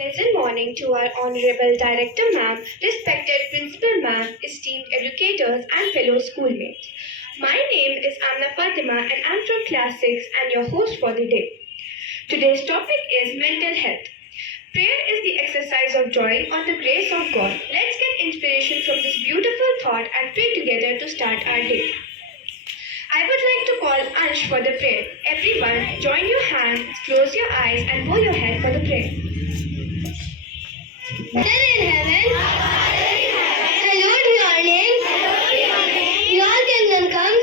Pleasant morning to our Honorable Director Ma'am, respected Principal Ma'am, esteemed educators and fellow schoolmates. My name is Amna Fatima and I'm from Class 6 and your host for the day. Today's topic is mental health. Prayer is the exercise of joy on the grace of God. Let's get inspiration from this beautiful thought and pray together to start our day. I would like to call Ansh for the prayer. Everyone, join your hands, close your eyes and bow your head for the prayer. Father in heaven, hallowed be your name. Your kingdom come.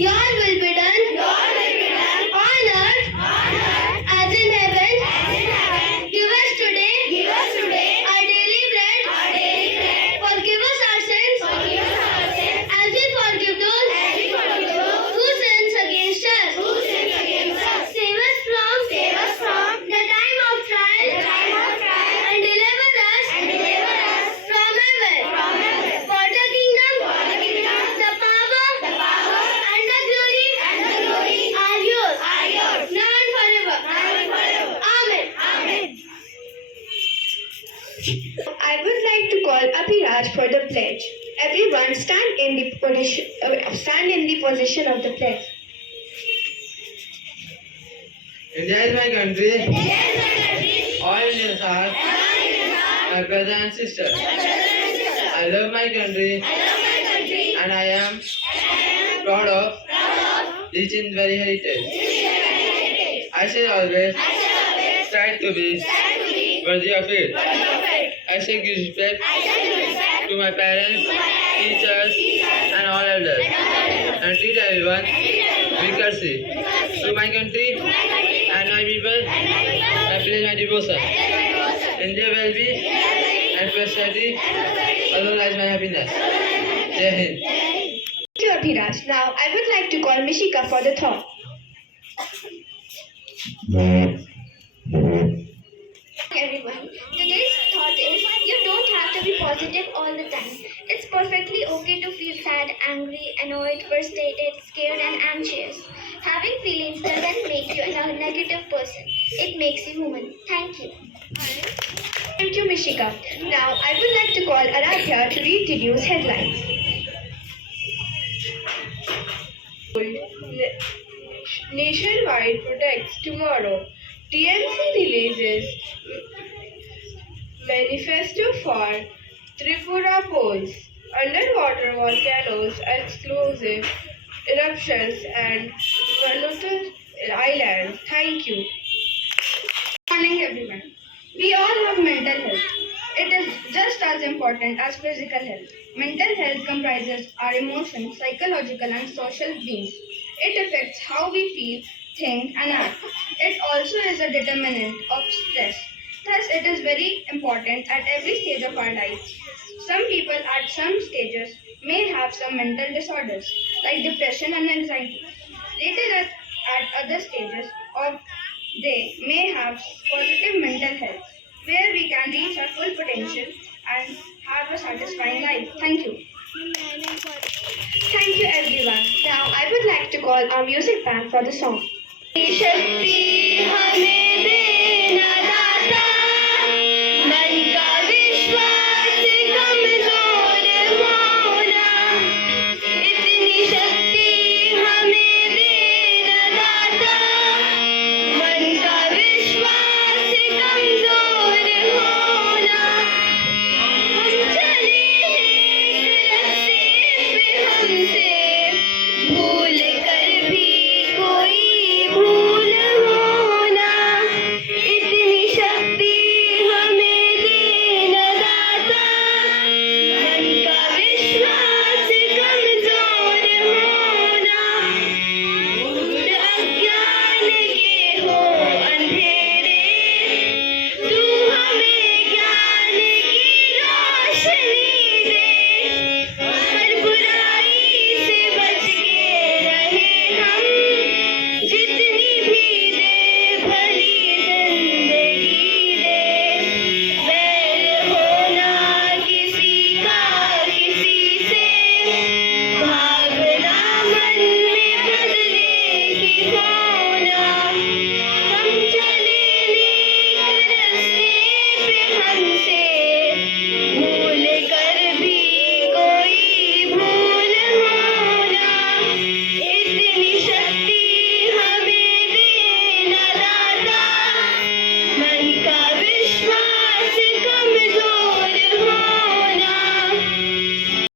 Your will be done. On earth as in heaven. Give us today our daily bread. Forgive us our sins as we forgive those who sins against us. Save us from the time of trial and deliver us from evil. For the kingdom, the power, and the glory are yours, now and forever. Amen. I would like to call Abhiraj for the pledge. Everyone stand in the position of the pledge. India is my country. All Indians are my brothers and sisters. I love my country and I am proud of this in very heritage. I shall always strive to be worthy of it. I shall give respect to my parents, teachers, and all elders, and treat everyone with courtesy. To my country and my people, I pledge my devotion. In their well-being and prosperity, alone lies my happiness. Jai Hind. Thank you, Abhiraj. Now, I would like to call Mishika for the thought. Everyone, today's thought is you don't have to be positive all the time. It's perfectly okay to feel sad, angry, annoyed, frustrated, scared, and anxious. Having feelings doesn't make you a negative person. It makes you human. Thank you. Thank you, Mishika. Now, I would like to call Aradhya to read the news headlines. Nationwide protests tomorrow. TMC releases manifesto for Tripura polls. Underwater volcanoes, explosive eruptions, and Vanuatu Island. Thank you. Good morning, everyone. We all have mental health. It is just as important as physical health. Mental health comprises our emotions, psychological, and social beings. It affects how we feel, think, and act. It also is a determinant of stress. Thus, it is very important at every stage of our lives. Some people at some stages may have some mental disorders like depression and anxiety. Later at other stages, or they may have positive mental health where we can reach our full potential and have a satisfying life. Thank you. Thank you, everyone. Now, I would like to call our music band for the song. शक्ति हमें दे